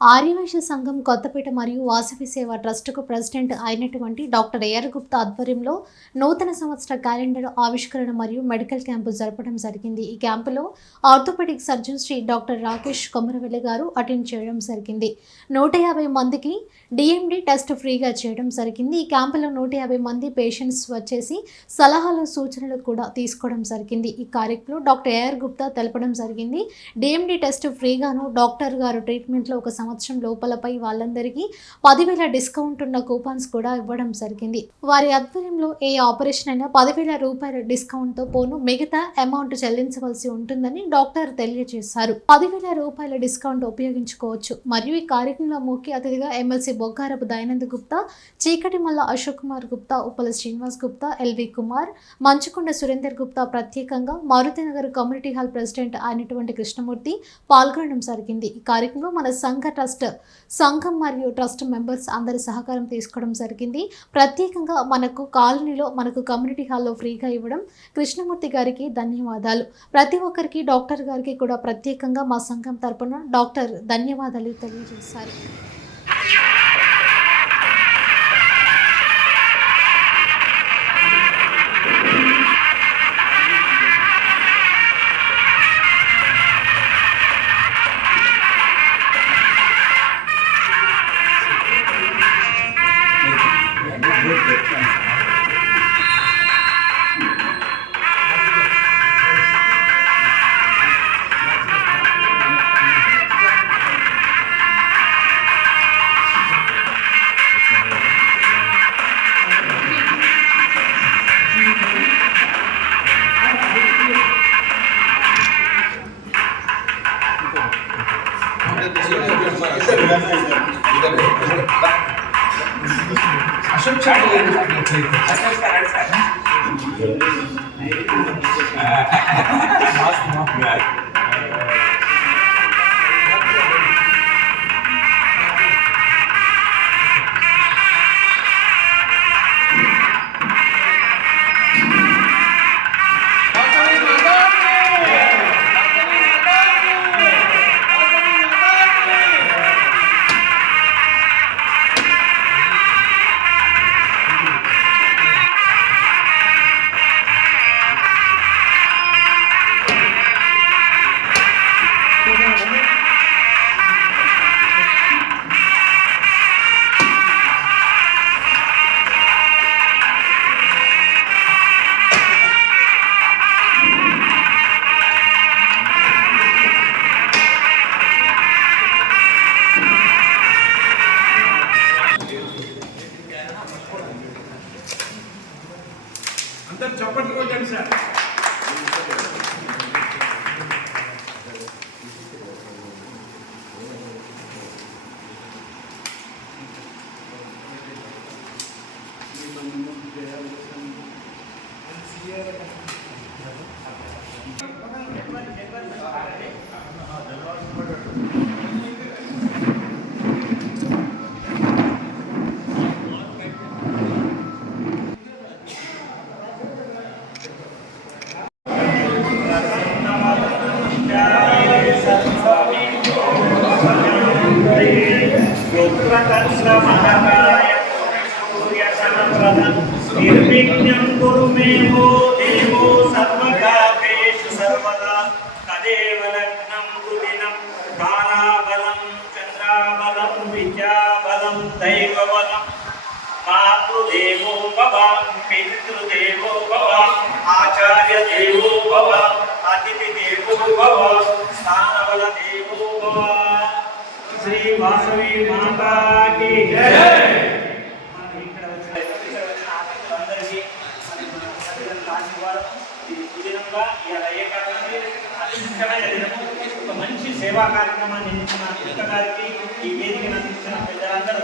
ఆర్యవైశ్య సంఘం కొత్తపేట మరియు వాసవి సేవ ట్రస్టుకు ప్రెసిడెంట్ అయినటువంటి డాక్టర్ ఏఆర్ గుప్తా ఆధ్వర్యంలో నూతన సంవత్సర క్యాలెండర్ ఆవిష్కరణ మరియు మెడికల్ క్యాంపు జరపడం జరిగింది. ఈ క్యాంపులో orthopaedic surgeon Shri doctor Rakesh Komaravelli గారు అటెండ్ చేయడం జరిగింది. నూట యాభై మందికి డిఎండి టెస్ట్ ఫ్రీగా చేయడం జరిగింది. ఈ క్యాంపులో నూట యాభై మంది పేషెంట్స్ వచ్చేసి సలహాలు సూచనలు కూడా తీసుకోవడం జరిగింది. ఈ కార్యక్రమంలో డాక్టర్ ఏఆర్ గుప్తా తెలపడం జరిగింది. డిఎండి టెస్ట్ ఫ్రీగాను డాక్టర్ గారు ట్రీట్మెంట్లో ఒక సంవత్సరం లోపలపై వాళ్ళందరికీ పదివేల డిస్కౌంట్ ఉన్న కూపన్స్ కూడా ఇవ్వడం జరిగింది. వారి ఆధ్వర్యంలో ఏ ఆపరేషన్ అయినా పదివేల రూపాయల డిస్కౌంట్తో పోను మిగతా అమౌంట్ చెల్లించవలసి ఉంటుందని డాక్టర్ తెలియజేశారు. పదివేల రూపాయల డిస్కౌంట్ ఉపయోగించుకోవచ్చు. మరియు ఈ కార్యక్రమంలో ముఖ్య అతిథిగా ఎమ్మెల్సీ బొగ్గారపు దయానంద్ గుప్తా చీకటి మల్ల అశోక్ కుమార్ గుప్తా ఉప్పల శ్రీనివాస్ గుప్తా ఎల్వి కుమార్ మంచుకొండ సురేందర్ గుప్తా ప్రత్యేకంగా మారుతినగర్ కమ్యూనిటీ హాల్ ప్రెసిడెంట్ అయినటువంటి కృష్ణమూర్తి పాల్గొనడం జరిగింది. ఈ కార్యక్రమంలో మన సంఘ ట్రస్ట్ సంఘం మరియు ట్రస్ట్ మెంబర్స్ అందరి సహకారం తీసుకోవడం జరిగింది. ప్రత్యేకంగా మనకు కాలనీలో మనకు కమ్యూనిటీ హాల్లో ఫ్రీగా ఇవ్వడం కృష్ణమూర్తి గారికి ధన్యవాదాలు. ప్రతి ఒక్కరికి డాక్టర్ గారికి కూడా ప్రత్యేకంగా మా సంఘం తరపున డాక్టర్ ధన్యవాదాలు తెలియజేశారు. tenemos de algo. ఆశీర్వాదం ఈ సుదినంగా ఇవాళ ఏకాదశి అతి ముఖ్యమైన దినము ఒక మంచి సేవా కార్యక్రమాన్ని అందించిన గారికి ఈ వేదికను అందించిన పెద్దలందరూ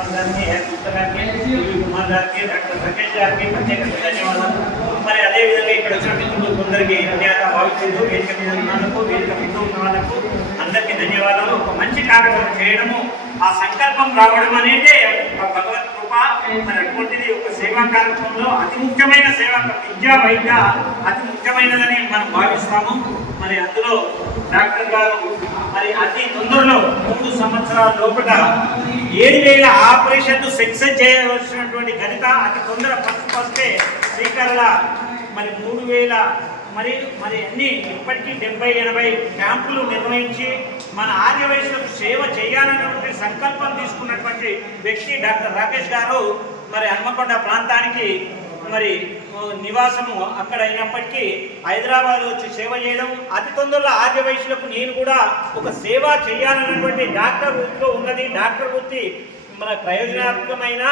దయానంద గారికి హెచ్ గుప్త గారికి కుమార్ గారికి డాక్టర్ రాకేష్ గారికి ప్రత్యేకంగా ధన్యవాదాలు. మరి అదే విధంగా ఇక్కడ వచ్చిన మిత్రులు కొందరికి ధన్యవాదాలు భావిస్తూ వేదిక మీద ఉన్న వేదిక మీద ఉన్న వాళ్ళకు అందరికీ ధన్యవాదాలు. ఒక మంచి కార్యక్రమం చేయడము ఆ సంకల్పం రావడం అనేది ఒక భగవత్ కృప. మరి అటువంటిది ఒక సేవా కార్యక్రమంలో అతి ముఖ్యమైన సేవ విద్యా వైద్య అతి ముఖ్యమైనదని మనం భావిస్తాము. మరి అందులో డాక్టర్ గారు మరి అతి తొందరలో మూడు సంవత్సరాల లోపల ఏడు వేల ఆపరేషన్ సక్సెస్ చేయవలసినటువంటి ఘనత అతి తొందర ఫస్ట్ ఫస్టే శ్రీకరణ. మరి మూడు వేల మరి మరి అన్ని ఇప్పటికీ డెబ్బై ఎనభై క్యాంపులు నిర్వహించి మన ఆర్య వయసులకు సేవ చేయాలనేటువంటి సంకల్పం తీసుకున్నటువంటి వ్యక్తి డాక్టర్ రాకేష్ గారు. మరి హన్మకొండ ప్రాంతానికి మరి నివాసము అక్కడ అయినప్పటికీ హైదరాబాద్ వచ్చి సేవ చేయడం అతి తొందరలో ఆర్య వయసులకు నేను కూడా ఒక సేవ చేయాలన్నటువంటి డాక్టర్ వృత్తిలో ఉన్నది. డాక్టర్ వృత్తి మన ప్రయోజనాత్మకమైన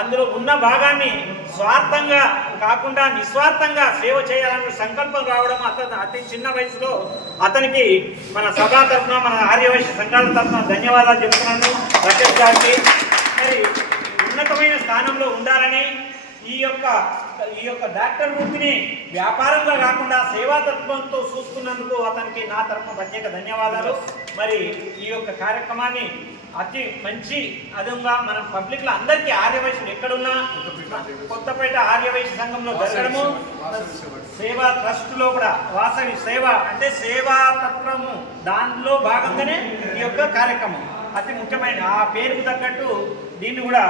అందులో ఉన్న భాగాన్ని స్వార్థంగా కాకుండా నిస్వార్థంగా సేవ చేయాలన్న సంకల్పం రావడం అతను అతి చిన్న వయసులో అతనికి మన సభా తరఫున మన ఆర్యవైశ్య సంఘాల తరఫున ధన్యవాదాలు చెప్తున్నాను. రకేష్ గారికి. మరి ఉన్నతమైన స్థానంలో ఉండాలని ఈ యొక్క ఈ యొక్క డాక్టర్ వృత్తిని వ్యాపారంగా కాకుండా సేవాతత్వంతో చూసుకున్నందుకు అతనికి నా తరఫున ప్రత్యేక ధన్యవాదాలు. మరి ఈ యొక్క కార్యక్రమాన్ని అతి మంచి అదంగా మనం పబ్లిక్లో అందరికీ ఆర్యవైశ్యులు ఎక్కడున్నా కొత్తపేట ఆర్యవైశ్య సంఘంలో జరగడము సేవా ట్రస్ట్లో కూడా వాసవి సేవ అంటే సేవా తత్వము దానిలో భాగంగానే ఈ యొక్క కార్యక్రమం అతి ముఖ్యమైన ఆ పేరుకు తగ్గట్టు దీన్ని కూడా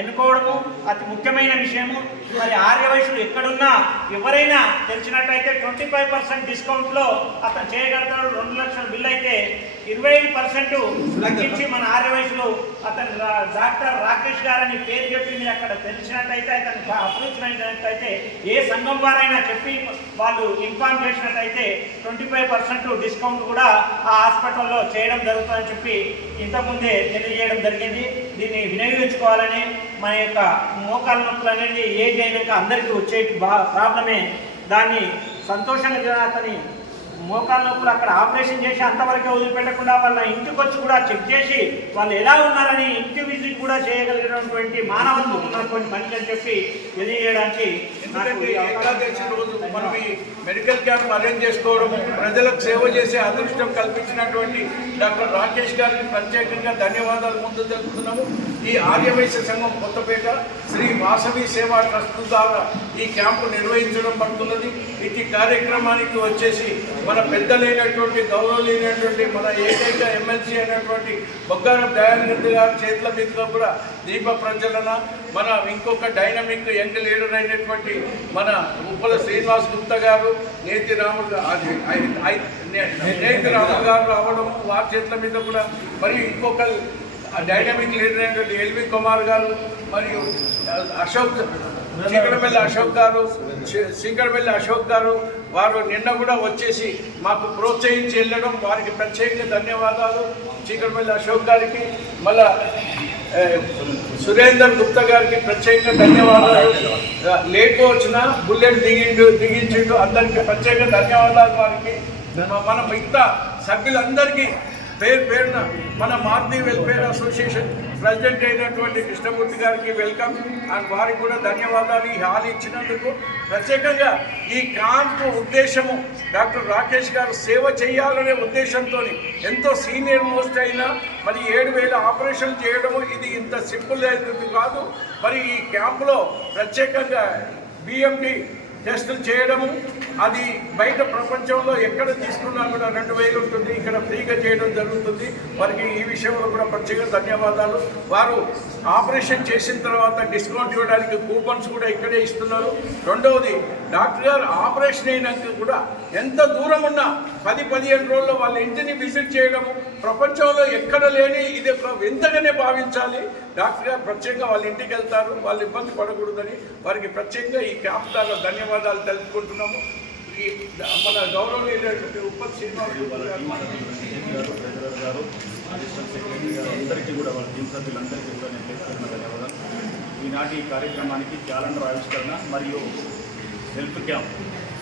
ఎన్నుకోవడము అతి ముఖ్యమైన విషయము. మరి ఆర్యవయసులు ఎక్కడున్నా ఎవరైనా తెలిసినట్టయితే ట్వంటీ ఫైవ్ పర్సెంట్ డిస్కౌంట్లో అతను చేయగలుగుతాడు. రెండు లక్షల బిల్ అయితే ఇరవై ఐదు పర్సెంట్ తగ్గించి మన ఆర్యవయసులు అతను డాక్టర్ రాకేష్ గారని పేరు చెప్పి మీరు అక్కడ తెలిసినట్టయితే అతను అప్రోచ్ అయినట్టయితే ఏ సంఘం వారైనా చెప్పి వాళ్ళు ఇన్ఫార్మ్ చేసినట్టయితే ట్వంటీ ఫైవ్ పర్సెంట్ డిస్కౌంట్ కూడా ఆ హాస్పిటల్లో చేయడం జరుగుతుందని చెప్పి ఇంతకుముందే తెలియజేయడం జరిగింది. దీన్ని వినియోగించుకోవాలని మన యొక్క మోకాల నొప్పులు అనేది ఏజ్ అయినాక అందరికీ వచ్చే బా ప్రాబ్లమే. దాన్ని సంతోషంగా అతని మోకాల నొప్పులు అక్కడ ఆపరేషన్ చేసి అంతవరకే వదిలిపెట్టకుండా వాళ్ళ ఇంటికి వచ్చి కూడా చెక్ చేసి వాళ్ళు ఎలా ఉన్నారని ఇంటి విజిట్ కూడా చేయగలిగినటువంటి మానవత్వం ఉన్నటువంటి మనిషి అని చెప్పి తెలియజేయడానికి మనం మెడికల్ క్యాంప్ అరేంజ్ చేసుకోవడం ప్రజలకు సేవ చేసే అదృష్టం కల్పించినటువంటి డాక్టర్ రాకేష్ గారికి ప్రత్యేకంగా ధన్యవాదాలు ముందు తెలుపుతున్నాము. ఈ ఆర్యవైశ్య సంఘం కొత్తపేట శ్రీ వాసవి సేవా ట్రస్ట్ ద్వారా ఈ క్యాంపు నిర్వహించడం పడుతున్నది. ఇటు కార్యక్రమానికి వచ్చేసి మన పెద్దలైనటువంటి గౌరవలేనటువంటి మన ఏకైక ఎమ్మెల్సీ అయినటువంటి బొగ్గారం దయానంద్ గారి చేతుల మీదుగా కూడా దీప ప్రజ్వలన మన ఇంకొక డైనమిక్ యంగ్ లీడర్ అయినటువంటి మన ఉప్పల శ్రీనివాస్ గుప్తా గారు నేతి రాముడు అది ఐ- నే- నేతి రాము గారు రావడం వారి చేతుల మీద కూడా మరి ఇంకొక డైనమిక్ లీడర్ అయినటువంటి ఎల్వి కుమార్ గారు మరియు అశోక్ చీకడపల్లి అశోక్ గారు సింగడపల్లి అశోక్ గారు వారు నిన్న కూడా వచ్చేసి మాకు ప్రోత్సహించి వెళ్ళడం వారికి ప్రత్యేకంగా ధన్యవాదాలు చీకడపల్లి అశోక్ గారికి మళ్ళా సురేందర్ గుప్తా గారికి ప్రత్యేకంగా ధన్యవాదాలు. లేట్ వచ్చిన బుల్లెట్ దిగిండు దిగించిండు అందరికీ ప్రత్యేక ధన్యవాదాలు వారికి. మన మిగతా సభ్యులందరికీ పేరు పేరున మన మారుతి వెల్ఫేర్ అసోసియేషన్ ప్రెసిడెంట్ అయినటువంటి కృష్ణమూర్తి గారికి వెల్కమ్. అండ్ వారికి కూడా ధన్యవాదాలు ఈ హాల్ ఇచ్చినందుకు. ప్రత్యేకంగా ఈ క్యాంప్ ఉద్దేశము డాక్టర్ రాకేష్ గారు సేవ చేయాలనే ఉద్దేశంతో ఎంతో సీనియర్ మోస్ట్ అయినా మరి ఏడు వేల ఆపరేషన్ చేయడము ఇది ఇంత సింపుల్ అయినది కాదు. మరి ఈ క్యాంపులో ప్రత్యేకంగా బిఎండి టెస్టులు చేయడము అది బయట ప్రపంచంలో ఎక్కడ తీసుకున్నా కూడా రెండు వేలు ఉంటుంది. ఇక్కడ ఫ్రీగా చేయడం జరుగుతుంది. వారికి ఈ విషయంలో కూడా ప్రత్యేక ధన్యవాదాలు. వారు ఆపరేషన్ చేసిన తర్వాత డిస్కౌంట్ ఇవ్వడానికి కూపన్స్ కూడా ఇక్కడే ఇస్తున్నారు. రెండవది డాక్టర్ గారు ఆపరేషన్ అయినాక కూడా ఎంత దూరం ఉన్నా పది పదిహేను రోజుల్లో వాళ్ళ ఇంటిని విజిట్ చేయడము ప్రపంచంలో ఎక్కడ లేని ఇది వింతగానే భావించాలి. డాక్టర్ గారు ప్రత్యేకంగా వాళ్ళ ఇంటికి వెళ్తారు. వాళ్ళు ఇబ్బంది పడకూడదని వారికి ప్రత్యేకంగా ఈ క్యాంప్ ద్వారా ధన్యవాదాలు తెలుపుకుంటున్నాము. ఈ మన గౌరవనీయులైనటువంటి ఉప్పల్ శ్రీనివాస్ గారు గారు అసిస్టెంట్ సెక్రటరీ గారు అందరికీ కూడా వాళ్ళ టీం సభ్యులందరికీ కూడా నేను తెలుపుతున్న ధన్యవాదాలు. ఈనాటి ఈ కార్యక్రమానికి క్యాలెండర్ ఆవిష్కరణ మరియు హెల్త్ క్యాంప్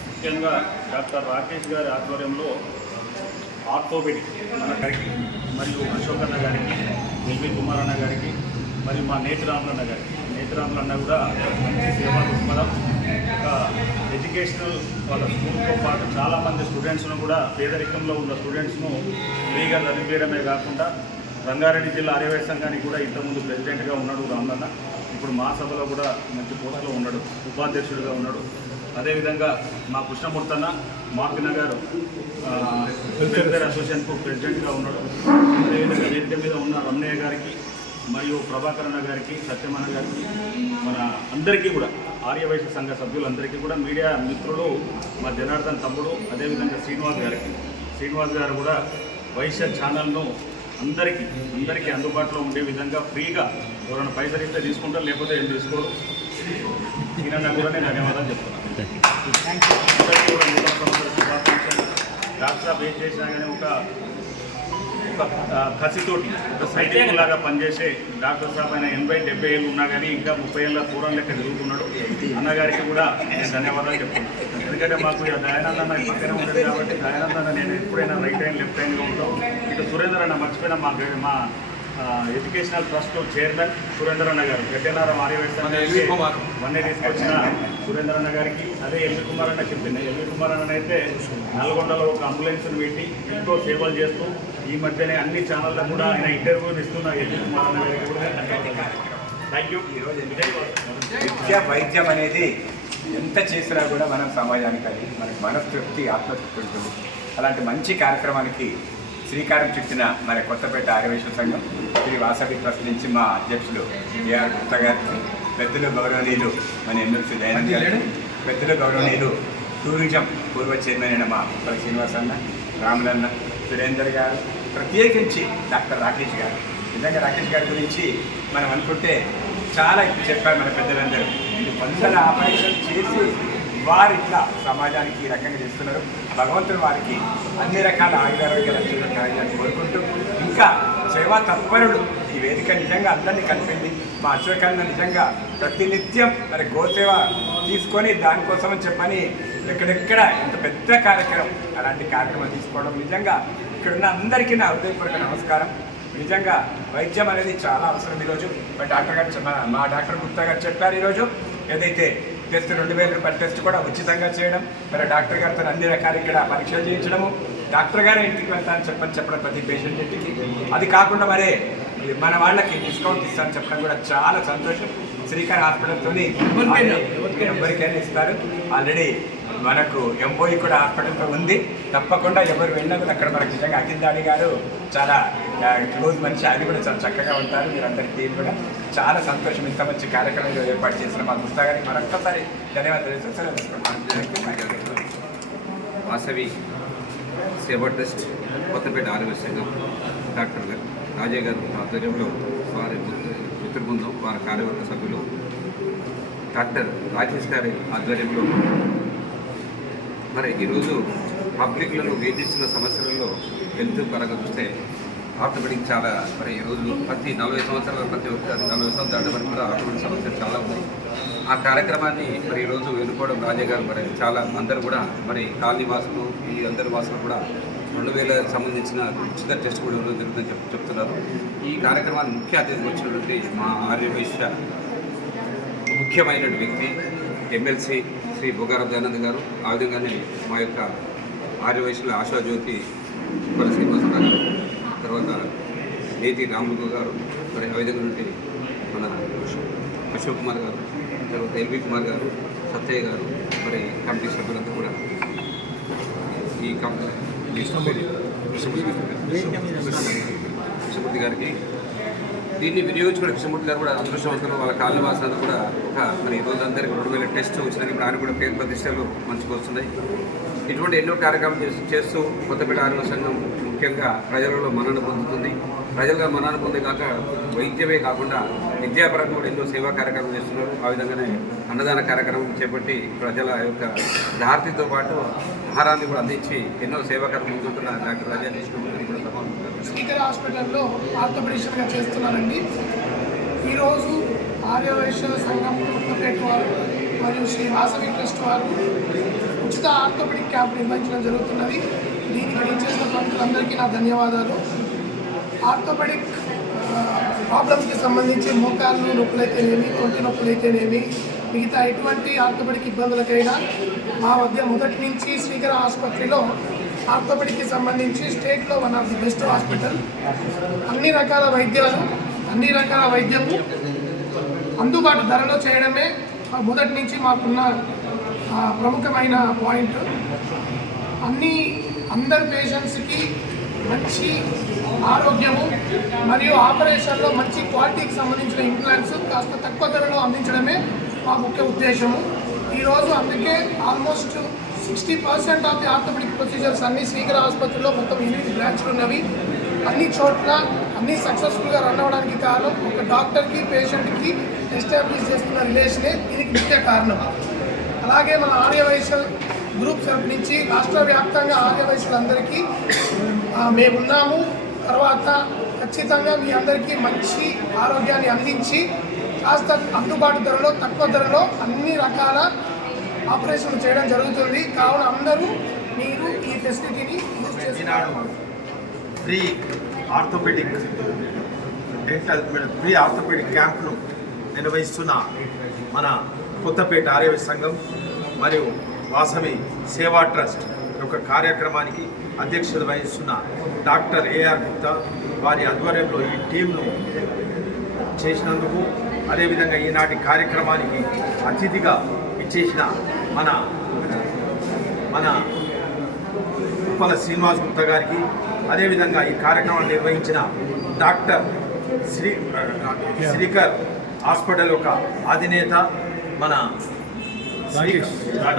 ముఖ్యంగా డాక్టర్ రాకేష్ గారి ఆధ్వర్యంలో ఆర్థోపెడిక్ మన గారికి మరియు అశోక్ అన్న గారికి ఎల్వి కుమార్ అన్న గారికి మరియు మా నేతిరాములన్న గారికి. నేతిరాములన్న కూడా మంచి సేవా దృక్పథం ఒక ఎడ్యుకేషనల్ వాళ్ళ స్కూల్తో పాటు చాలామంది స్టూడెంట్స్ను కూడా పేదరికంలో ఉన్న స్టూడెంట్స్ను ఫ్రీగా చదివించడమే కాకుండా రంగారెడ్డి జిల్లా ఆర్యవైశ్య సంఘానికి కూడా ఇంతకుముందు ప్రెసిడెంట్గా ఉన్నాడు రామన్న ఇప్పుడు మా సభలో కూడా మంచి పోస్టులో ఉన్నాడు ఉపాధ్యక్షుడిగా ఉన్నాడు. అదేవిధంగా మా కృష్ణమూర్తన్న మార్క్ నగర్ వెల్ఫేర్ అసోసియేషన్కు ప్రెసిడెంట్గా ఉన్నాడు. అదేవిధంగా వేదిక మీద ఉన్న రమణయ్య గారికి మరియు ప్రభాకరణ గారికి సత్యమాన గారికి మన అందరికీ కూడా ఆర్యవైశ్య సంఘ సభ్యులందరికీ కూడా మీడియా మిత్రులు మా జనార్దన్ తమ్ముడు అదేవిధంగా శ్రీనివాస్ గారికి. శ్రీనివాస్ గారు కూడా వైశ్య ఛానల్ను అందరికీ అందరికీ అందుబాటులో ఉండే విధంగా ఫ్రీగా ఎవరైనా పైసలు ఇస్తే తీసుకుంటారు లేకపోతే ఏం తీసుకోరు. ఈయన కూడా నేను ధన్యవాదాలు చెప్తున్నాను. డాక్టర్ సాబ్ ఏం చేసినా కానీ ఒక ఒక కసితోటి ఒక సైనికుల లాగా పనిచేసే డాక్టర్ సాబ్ ఆయన ఎనభై డెబ్బై ఏళ్ళు ఉన్నా కానీ ఇంకా ముప్పై ఏళ్ళ పూర్వం లెక్క తిరుగుతున్నాడు. అన్నగారికి కూడా నేను ధన్యవాదాలు చెప్తున్నాను. ఎందుకంటే మాకు ఇక దయానంద అన్న పక్కనే ఉంటుంది కాబట్టి దయానంద నేను ఎప్పుడైనా రైట్ హ్యాండ్ లెఫ్ట్ హ్యాండ్గా ఉంటాం. ఇక సురేందర్ అన్న మర్చిపోయిన మా మా ఎడ్యుకేషనల్ ట్రస్ట్ చైర్మన్ సురేందర్ అన్న గారు గడ్డెనారం ఆర్యవేశానికి మొన్నే తీసుకొచ్చిన సురేందర్ అన్న గారికి అదే ఎల్వి కుమార్ అన్న చెప్పింది. ఎల్వి కుమార్ అన్న అయితే నల్గొండలో ఒక అంబులెన్స్ని పెట్టి ఎంతో సేవలు చేస్తూ ఈ మధ్యనే అన్ని ఛానళ్ళకు కూడా ఆయన ఇంటర్వ్యూలు ఇస్తున్న ఎల్వి కుమార్ అన్న గారికి కూడా థ్యాంక్ యూ విద్య వైద్యం అనేది ఎంత చేసినా కూడా మనం సమాజానికి అది మనకి మనస్తృప్తి ఆత్మతృప్తి ఉంటుంది. అలాంటి మంచి కార్యక్రమానికి శ్రీకారం చుట్టిన మరి కొత్తపేట ఆర్యవేశ్వర సంఘం శ్రీ వాసవి ట్రస్ట్ నుంచి మా అధ్యక్షులు ఏఆర్ గుప్తా గారికి పెద్దలు గౌరవనీయులు మన ఎమ్మెల్సీ దయానంద్ గారు పెద్దలు గౌరవనీయులు టూరిజం పూర్వ చైర్మన్ అయిన మా ఉప్పల శ్రీనివాస్ అన్న రాములన్న సురేందర్ గారు ప్రత్యేకించి డాక్టర్ రాకేష్ గారు. నిజంగా రాకేష్ గారి గురించి మనం అనుకుంటే చాలా ఇప్పుడు చెప్పారు మన పెద్దలందరూ. వందల ఆపరేషన్ చేసి వారు ఇట్లా సమాజానికి ఈ రకంగా చేస్తున్నారు. భగవంతుడు వారికి అన్ని రకాల ఆయురారోగ్య రక్షణ కోరుకుంటూ ఇంకా సేవా తత్పరుడు ఈ వేదిక నిజంగా అందరినీ కలిపింది మా అశ్వకన్న నిజంగా ప్రతినిత్యం మరి గోసేవ తీసుకొని దానికోసం అని చెప్పని ఎక్కడెక్కడ ఎంత పెద్ద కార్యక్రమం అలాంటి కార్యక్రమం తీసుకోవడం నిజంగా ఇక్కడ ఉన్న అందరికీ నా హృదయపూర్వక నమస్కారం. నిజంగా వైద్యం అనేది చాలా అవసరం ఈరోజు. మా డాక్టర్ గారు మా- మా డాక్టర్ గుప్తా గారు చెప్పారు ఈరోజు. ఏదైతే టెస్ట్ రెండు వేల రూపాయల టెస్ట్ కూడా ఉచితంగా చేయడం మరి డాక్టర్ గారితో అన్ని రకాల ఇక్కడ పరీక్షలు చేయించడము. డాక్టర్ గారే ఇంటికి వెళ్తానని చెప్పని చెప్పడం ప్రతి పేషెంట్ ఇంటికి. అది కాకుండా మరే మన వాళ్ళకి డిస్కౌంట్ ఇస్తారని చెప్పడం కూడా చాలా సంతోషం. శ్రీకార్ హాస్పిటల్తో ఎవరికైనా ఇస్తారు. ఆల్రెడీ మనకు ఎంఓఈ కూడా హాస్పిటల్తో ఉంది. తప్పకుండా ఎవరు వెళ్ళినా కూడా అక్కడ మనకు నిజంగా అఖిల్ దాడి గారు చాలా క్లోజ్ మనిషి. ఆయన కూడా చాలా చక్కగా ఉంటారు. మీరందరికీ కూడా చాలా సంతోషం. ఇంత మంచి కార్యక్రమం ఏర్పాటు చేసిన మా గుప్తా గారికి మరొక్కసారి ధన్యవాదాలు వాసవి సేవా ట్రస్ట్ కొత్తపేట ఆరోగ్య సంఘం డాక్టర్ గారు రాజయ్య గారు ఆధ్వర్యంలో వారి మిత్ర బృందం వారి కార్యవర్గ సభ్యులు డాక్టర్ రాజేష్ గారి ఆధ్వర్యంలో మరి ఈరోజు పబ్లిక్లను వేధిస్తున్న సమస్యలలో హెల్త్ పరంగా చూస్తే ఆర్థోపెడిక్ చాలా మరి ఈరోజు ప్రతి నలభై సంవత్సరాల ప్రతి ఒక్క నలభై సంవత్సరాలు దాటి వరకు కూడా ఆర్థోపెడిక్ సమస్యలు చాలా ఉన్నాయి. ఆ కార్యక్రమాన్ని మరి ఈరోజు ఎన్నుకోవడం రాజే గారు మరి చాలా అందరూ కూడా మరి కాలనీ వాసులు ఈ అందరి వాసులు కూడా రెండు వేల సంబంధించిన ఉచిత టెస్ట్ కూడా ఇవ్వడం జరుగుతుందని చెప్ చెప్తున్నారు. ఈ కార్యక్రమాన్ని ముఖ్య అతిథి వచ్చినటువంటి మా ఆర్యవైశ్య ముఖ్యమైన వ్యక్తి ఎమ్మెల్సీ శ్రీ బొగారం దయానంద్ గారు ఆ విధంగానే మా యొక్క ఆర్యవయసుల ఆశాజ్యోతి కొల శ్రీనివాసరావు గారు తర్వాత నేతి రాములు గారు మరి ఆ విధంగా నుండి మన అశోక్ కుమార్ గారు తర్వాత ఎల్వి కుమార్ గారు సత్తయ్య గారు మరి కమిటీ సభ్యులంతా కూడా ఈ కమిటీ కృష్ణమూర్తి గారికి దీన్ని వినియోగించుకున్న కృష్ణమూర్తి గారు కూడా అదృష్టవంతులు. వాళ్ళ కాలనీ వాసన కూడా ఒక మరి ఈ రోజులందరికీ రెండు వేల టెస్ట్ వచ్చిందని ఇప్పుడు ఆయన కూడా పేరు ప్రతిష్టలు మంచిగా వస్తున్నాయి ఇటువంటి ఎన్నో కార్యక్రమాలు చేస్తూ చేస్తూ కొత్తపేట ఆరోగ్య సంఘం ముఖ్యంగా ప్రజలలో మన్నన పొందుతుంది. ప్రజలుగా మన్నన పొందే కాక వైద్యమే కాకుండా విద్యాపరంగా కూడా ఎన్నో సేవా కార్యక్రమాలు చేస్తున్నారు. ఆ విధంగానే అన్నదాన కార్యక్రమం చేపట్టి ప్రజల యొక్క ధారతితో పాటు ఆహారాన్ని కూడా అందించి ఎన్నో సేవా కార్యక్రమం ముందుంటున్న డాక్టర్ రాజా స్పీకర్ హాస్పిటల్లో ఆర్థోపెడిషన్గా చేస్తున్నారండి. ఈరోజు ఆర్యవైశ్య సంఘం కొత్తపేట వారు మరియు శ్రీ వాసవి ట్రస్ట్ వారు ఉచిత ఆర్థోపెడిక్ క్యాంప్ నిర్వహించడం జరుగుతున్నది. దీనికి ఇచ్చేసిన ప్రముఖులందరికీ నా ధన్యవాదాలు. ఆర్థోపెడిక్ ప్రాబ్లమ్స్కి సంబంధించి మోకాళ్ళు నొప్పులైతేనేమి కొంటి నొప్పులైతేనేమి మిగతా ఎటువంటి ఆర్థోపెడిక్ ఇబ్బందులకైనా మా మధ్య మొదటి నుంచి శ్రీకర ఆసుపత్రిలో ఆర్థోపెడిక్కి సంబంధించి స్టేట్లో one of the best hospital. అన్ని రకాల వైద్యాలు అన్ని రకాల వైద్యము అందుబాటు ధరలో చేయడమే మొదటి నుంచి మాకున్న ప్రముఖమైన పాయింట్. అన్ని అందరి పేషెంట్స్కి మంచి ఆరోగ్యము మరియు ఆపరేషన్లో మంచి క్వాలిటీకి సంబంధించిన ఇంప్లాంట్స్ కాస్త తక్కువ ధరలో అందించడమే మా ముఖ్య ఉద్దేశము. ఈరోజు అందుకే almost sixty percent of the orthopaedic procedures అన్ని శ్రీకర ఆసుపత్రిలో మొత్తం ఎనిమిది బ్రాంచ్లు ఉన్నవి. అన్ని చోట్ల అన్ని సక్సెస్ఫుల్గా రన్ అవ్వడానికి కారణం ఒక డాక్టర్కి పేషెంట్కి ఎస్టాబ్లిష్ చేస్తున్న రిలేషనే దీనికి ముఖ్య కారణం. అలాగే మన ఆర్యవైశ్య గ్రూప్ తరపు నుంచి రాష్ట్ర వ్యాప్తంగా ఆర్యవైశ్యులందరికీ మేమున్నాము. తర్వాత ఖచ్చితంగా మీ అందరికీ మంచి ఆరోగ్యాన్ని అందించి కాస్త అందుబాటు ధరలో తక్కువ ధరలో అన్ని రకాల ఆపరేషన్లు చేయడం జరుగుతుంది. కావున అందరూ మీరు ఈ ఫెసిలిటీని యూజ్ చేసుకోవాలి. Free orthopaedic dental free orthopaedic క్యాంప్ను నిర్వహిస్తున్న మన కొత్తపేట ఆర్యవ సంఘం మరియు వాసవి సేవా ట్రస్ట్ యొక్క కార్యక్రమానికి అధ్యక్షత వహిస్తున్న డాక్టర్ ఏఆర్ గుప్తా వారి ఆధ్వర్యంలో ఈ టీంను చేసినందుకు అదేవిధంగా ఈనాటి కార్యక్రమానికి అతిథిగా ఇచ్చేసిన మన మన ఉప్పల శ్రీనివాస్ గుప్తా గారికి అదేవిధంగా ఈ కార్యక్రమాన్ని నిర్వహించిన డాక్టర్ శ్రీ శ్రీకర్ హాస్పిటల్ యొక్క అధినేత మన శ్రీ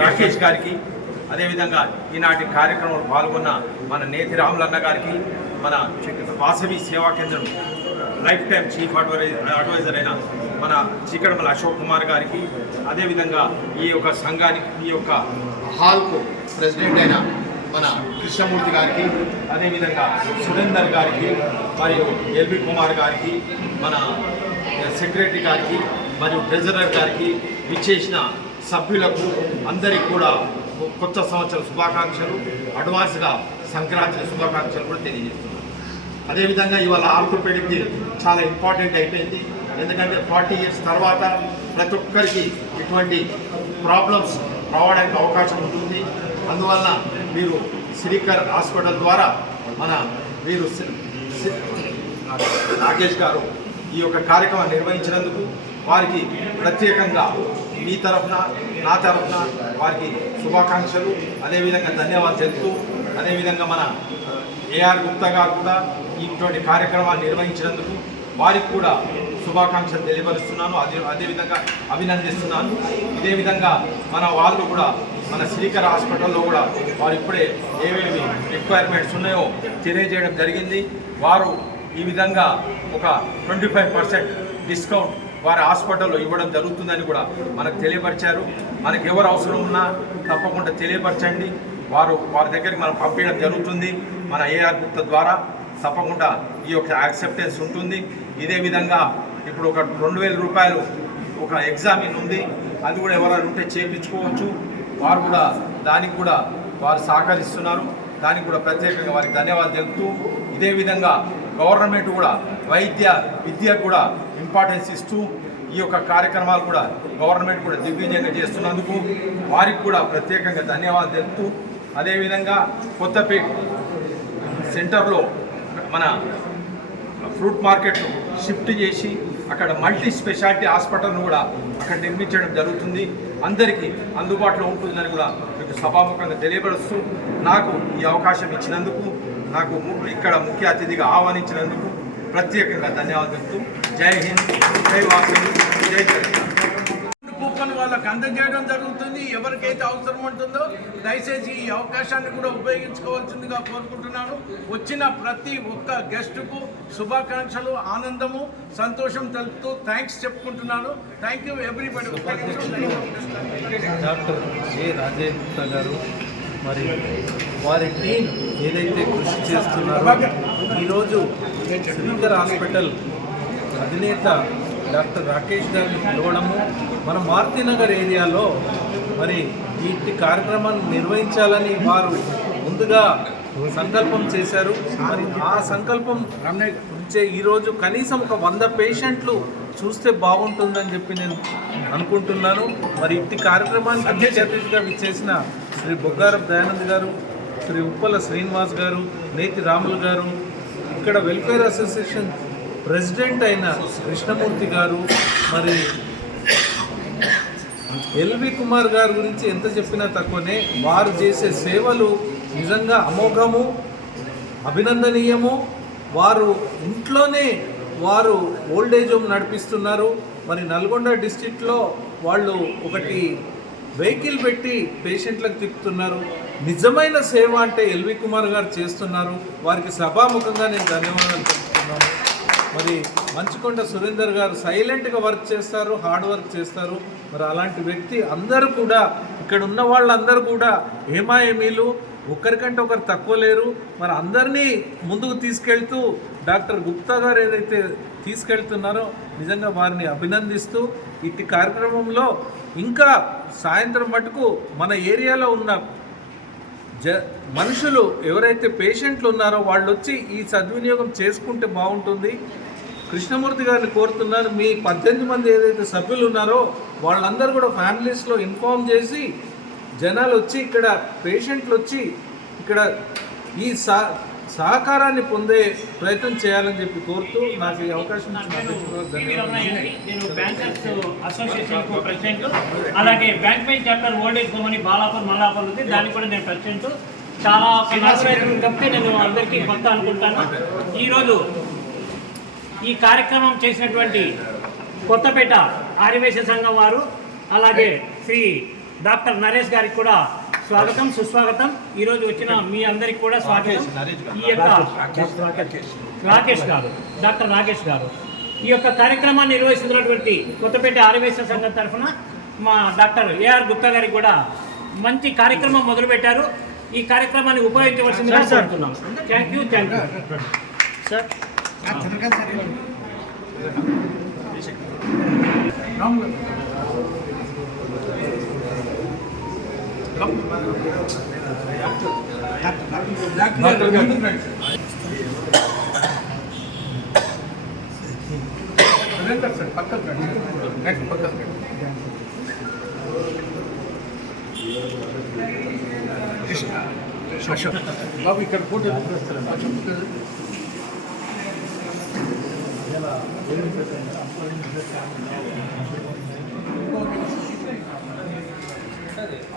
రాకేష్. గారికి అదేవిధంగా ఈనాటి కార్యక్రమంలో పాల్గొన్న మన నేతి రాములన్న గారికి మన Vasavi Seva Kendram lifetime chief adviser adviser అయిన మన చీకడమల అశోక్ కుమార్ గారికి అదేవిధంగా ఈ యొక్క సంఘానికి ఈ యొక్క హాల్కు ప్రెసిడెంట్ అయిన మన కృష్ణమూర్తి గారికి అదేవిధంగా సురేందర్ గారికి మరియు ఎల్వి కుమార్ గారికి మన సెక్రటరీ గారికి మరియు ట్రెజరర్ గారికి విచ్చేసిన సభ్యులకు అందరికీ కూడా కొత్త సంవత్సర శుభాకాంక్షలు అడ్వాన్స్గా సంక్రాంతి శుభాకాంక్షలు కూడా తెలియజేస్తున్నాను. అదేవిధంగా ఇవాళ ఆర్థోపెడిక్ చాలా ఇంపార్టెంట్ అయిపోయింది. ఎందుకంటే ఫార్టీ ఇయర్స్ తర్వాత ప్రతి ఒక్కరికి ఇటువంటి ప్రాబ్లమ్స్ రావడానికి అవకాశం ఉంటుంది. అందువలన మీరు శ్రీకర్ హాస్పిటల్ ద్వారా మన మీరు రాకేష్ గారు ఈ యొక్క కార్యక్రమం నిర్వహించినందుకు వారికి ప్రత్యేకంగా మీ తరఫున నా తరఫున వారికి శుభాకాంక్షలు. అదేవిధంగా ధన్యవాదాలు తెలుపుతూ అదేవిధంగా మన ఏఆర్ గుప్తా గారు కూడా ఇటువంటి కార్యక్రమాన్ని నిర్వహించినందుకు వారికి కూడా శుభాకాంక్షలు తెలియపరుస్తున్నాను. అదే అదేవిధంగా అభినందిస్తున్నాను. ఇదే విధంగా మన వాళ్ళు కూడా మన శ్రీకర హాస్పిటల్లో కూడా వారు ఇప్పుడే ఏమేమి రిక్వైర్మెంట్స్ ఉన్నాయో తెలియజేయడం జరిగింది. వారు ఈ విధంగా ఒక ట్వంటీ ఫైవ్ పర్సెంట్ డిస్కౌంట్ వారి హాస్పిటల్లో ఇవ్వడం జరుగుతుందని కూడా మనకు తెలియపరిచారు. మనకు ఎవరు అవసరం ఉన్నా తప్పకుండా తెలియపరచండి. వారు వారి దగ్గరికి మనం పంపించడం జరుగుతుంది. మన ఏఆర్ గుప్త ద్వారా తప్పకుండా ఈ యొక్క యాక్సెప్టెన్స్ ఉంటుంది. ఇదే విధంగా ఇప్పుడు ఒక రెండు వేల రూపాయలు ఒక ఎగ్జామిన్ ఉంది. అది కూడా ఎవరైనా ఉంటే చేయించుకోవచ్చు వారు కూడా దానికి కూడా వారు సహకరిస్తున్నారు. దానికి కూడా ప్రత్యేకంగా వారికి ధన్యవాదాలు తెలుపుతూ ఇదే విధంగా గవర్నమెంట్ కూడా వైద్య విద్యకు కూడా ఇంపార్టెన్స్ ఇస్తూ ఈ యొక్క కార్యక్రమాలు కూడా గవర్నమెంట్ కూడా దిగ్విజయంగా చేస్తున్నందుకు వారికి కూడా ప్రత్యేకంగా ధన్యవాదాలు తెలుపుతూ అదేవిధంగా కొత్తపేట సెంటర్లో మన ఫ్రూట్ మార్కెట్ను షిఫ్ట్ చేసి అక్కడ మల్టీ స్పెషాలిటీ హాస్పిటల్ను కూడా అక్కడ నిర్మించడం జరుగుతుంది. అందరికీ అందుబాటులో ఉంటుందని కూడా మీకు సభాముఖంగా తెలియపరుస్తూ నాకు ఈ అవకాశం ఇచ్చినందుకు నాకు ము- ఇక్కడ ముఖ్య అతిథిగా ఆహ్వానించినందుకు ప్రత్యేకంగా ధన్యవాదాలు చెప్తూ జై హింద్ జై వాసు జై తెలంగాణ కూపన్ వాళ్ళకి అందజేయడం జరుగుతుంది. ఎవరికైతే అవసరం ఉంటుందో దయచేసి ఈ అవకాశాన్ని కూడా ఉపయోగించుకోవాల్సిందిగా కోరుకుంటున్నాను. వచ్చిన ప్రతి ఒక్క గెస్టుకు శుభాకాంక్షలు ఆనందము సంతోషం తెలుపుతూ థ్యాంక్స్ చెప్పుకుంటున్నాను. Thank you everybody doctor A Rajendra గారు మరి వారి టీం ఏదైతే కృషి చేస్తున్నారో ఈరోజు శ్రీకర్ హాస్పిటల్ అధినేత డాక్టర్ రాకేష్ గారిని పిలవడము మన మారుతినగర్ ఏరియాలో మరి ఇట్టి కార్యక్రమాన్ని నిర్వహించాలని వారు ముందుగా సంకల్పం చేశారు. మరి ఆ సంకల్పం నుంచే ఈరోజు కనీసం ఒక వంద పేషెంట్లు చూస్తే బాగుంటుందని చెప్పి నేను అనుకుంటున్నాను. మరి ఇట్టి కార్యక్రమానికి అధ్యక్ష అతిథిగా విచ్చేసిన శ్రీ బొగ్గారం దయానంద్ గారు శ్రీ ఉప్పల శ్రీనివాస్ గారు నేతి రాములు గారు ఇక్కడ వెల్ఫేర్ అసోసియేషన్ ప్రెసిడెంట్ అయిన కృష్ణమూర్తి గారు మరి ఎల్వి కుమార్ గారి గురించి ఎంత చెప్పినా తక్కువనే. వారు చేసే సేవలు నిజంగా అమోఘము అభినందనీయము. వారు ఇంట్లోనే వారు ఓల్డ్ ఏజ్ హోమ్ నడిపిస్తున్నారు. మరి నల్గొండ డిస్టిక్లో వాళ్ళు ఒకటి వెహికల్ పెట్టి పేషెంట్లకు తిప్పుతున్నారు. నిజమైన సేవ అంటే ఎల్వి కుమార్ గారు చేస్తున్నారు. వారికి సభాముఖంగా నేను ధన్యవాదాలు తెలుపుతున్నాను. మరి మంచుకొండ సురేందర్ గారు సైలెంట్గా వర్క్ చేస్తారు హార్డ్ వర్క్ చేస్తారు. మరి అలాంటి వ్యక్తి అందరూ కూడా ఇక్కడ ఉన్న వాళ్ళందరూ కూడా ఏమాయేమీలు ఒకరికంటే ఒకరు తక్కువ లేరు. మరి అందరినీ ముందుకు తీసుకెళ్తూ డాక్టర్ గుప్తా గారు ఏదైతే తీసుకెళ్తున్నారో నిజంగా వారిని అభినందిస్తూ ఇట్టి కార్యక్రమంలో ఇంకా సాయంత్రం మటుకు మన ఏరియాలో ఉన్న జ మనుషులు ఎవరైతే పేషెంట్లు ఉన్నారో వాళ్ళు వచ్చి ఈ సద్వినియోగం చేసుకుంటే బాగుంటుంది. కృష్ణమూర్తి గారిని కోరుతున్నాను మీ పద్దెనిమిది మంది ఏదైతే సభ్యులు ఉన్నారో వాళ్ళందరూ కూడా ఫ్యామిలీస్లో ఇన్ఫామ్ చేసి జనాలు వచ్చి ఇక్కడ పేషెంట్లు వచ్చి ఇక్కడ ఈ సా సహకారాన్ని పొందే ప్రయత్నం చేయాలని చెప్పి కోరుతూ నాకు ఈ అవకాశం నేను బ్యాంకర్స్ అసోసియేషన్కు ప్రెసిడెంట్ అలాగే బ్యాంక్ పై చాప్టర్ ఓల్డేజ్ హోమ్ అని బాలాపూర్ మల్లాపూర్ ఉంది. దానికి కూడా నేను ప్రెసిడెంట్ చాలా తప్పితే నేను అందరికీ కొత్త అనుకుంటాను. ఈరోజు ఈ కార్యక్రమం చేసినటువంటి కొత్తపేట ఆర్యవేశ సంఘం వారు అలాగే శ్రీ డాక్టర్ నరేష్ గారికి కూడా స్వాగతం సుస్వాగతం. ఈరోజు వచ్చిన మీ అందరికి కూడా స్వాగతం. ఈ యొక్క రాకేష్. గారు డాక్టర్ రాకేష్ గారు. ఈ యొక్క కార్యక్రమాన్ని నిర్వహిస్తున్నటువంటి కొత్తపేట ఆర్యవేశ సంఘం తరఫున మా డాక్టర్ ఏఆర్ గుప్తా గారికి కూడా మంచి కార్యక్రమం మొదలుపెట్టారు. ఈ కార్యక్రమాన్ని ఉపయోగించవలసిందిగా కోరుతున్నాం. Thank you thank you sir. Surender sir పక్కకు రండి నెక్స్ట్ పక్కకు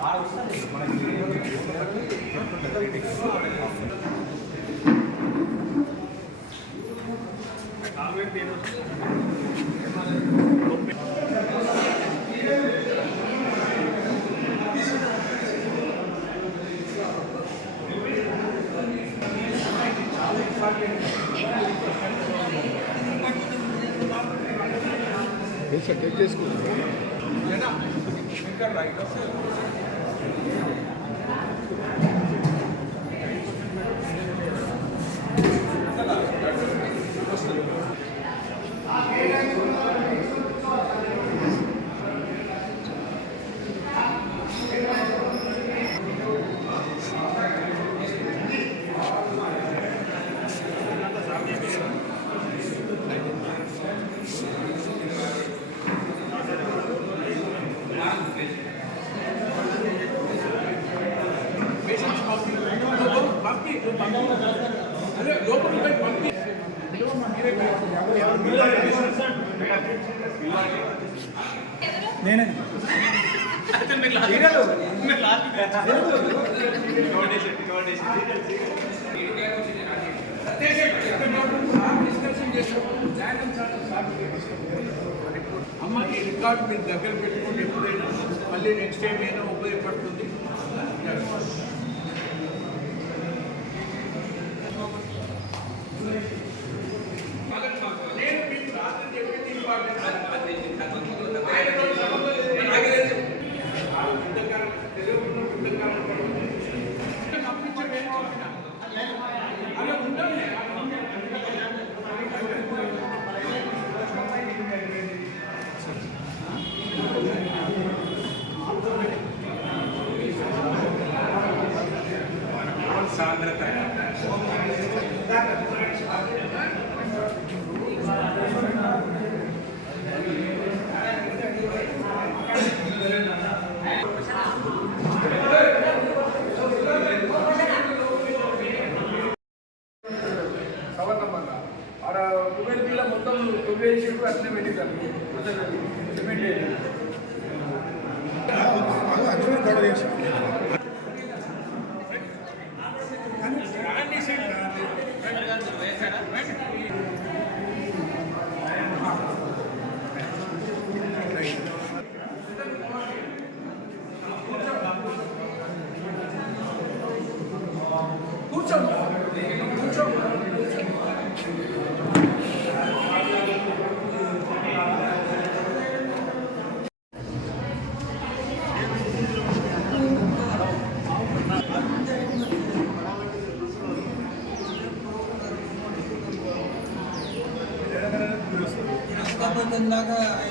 రండి అశోక్ బాబు ఇక్కడ ఫోటో అమ్మ మీరు దగ్గర పెట్టుకోండి ఎప్పుడైనా మళ్ళీ నెక్స్ట్ టైం ఏదో సంఘానికి